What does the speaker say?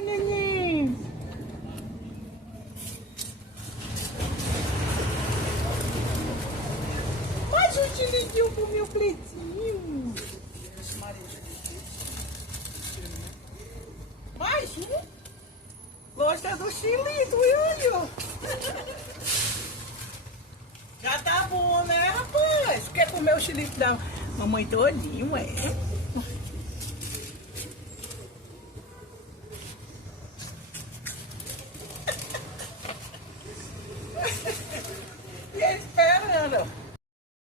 Neném. Mas o Tilinguinho comeu o pleitinho. Mais um? Gosta do xilito, olha. Já tá bom, né, rapaz? Quer comer o xilito da mamãe todinho, é?